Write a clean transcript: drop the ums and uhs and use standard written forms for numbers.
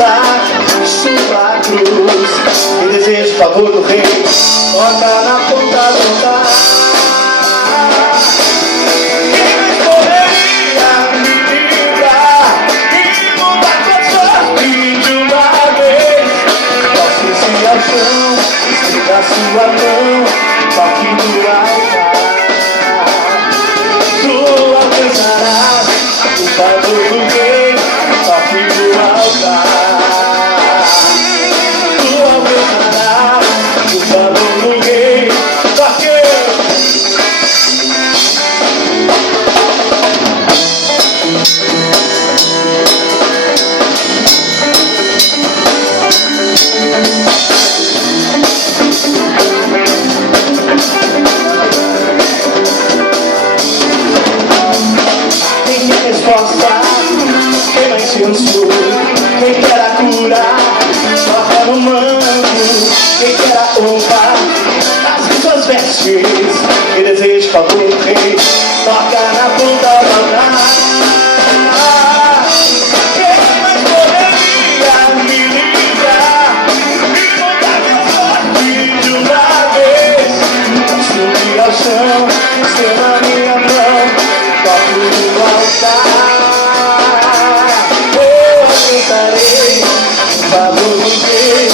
altar, sua cruz. E desejo o favor do rei, toca na ponta do altar. Quem poderia me livrar e mudar tua sorte de uma vez? Posso-se ao chão, estenda sua mão, toque no altar. Tu alcançarás o favor do rei, toque no altar. Tu alcançarás o favor do rei, toque. Quem mais se ansou, quem quer a cura, toca no manto. Quem quer a honra, rasgue suas vestes. Quem deseja o favor do rei, toca na ponta do altar. Quem mais poderia me livrar e mudar minha sorte de uma vez? Subir ao chão, estenda minha mão, toque no altar. Cantarei o favor do rei,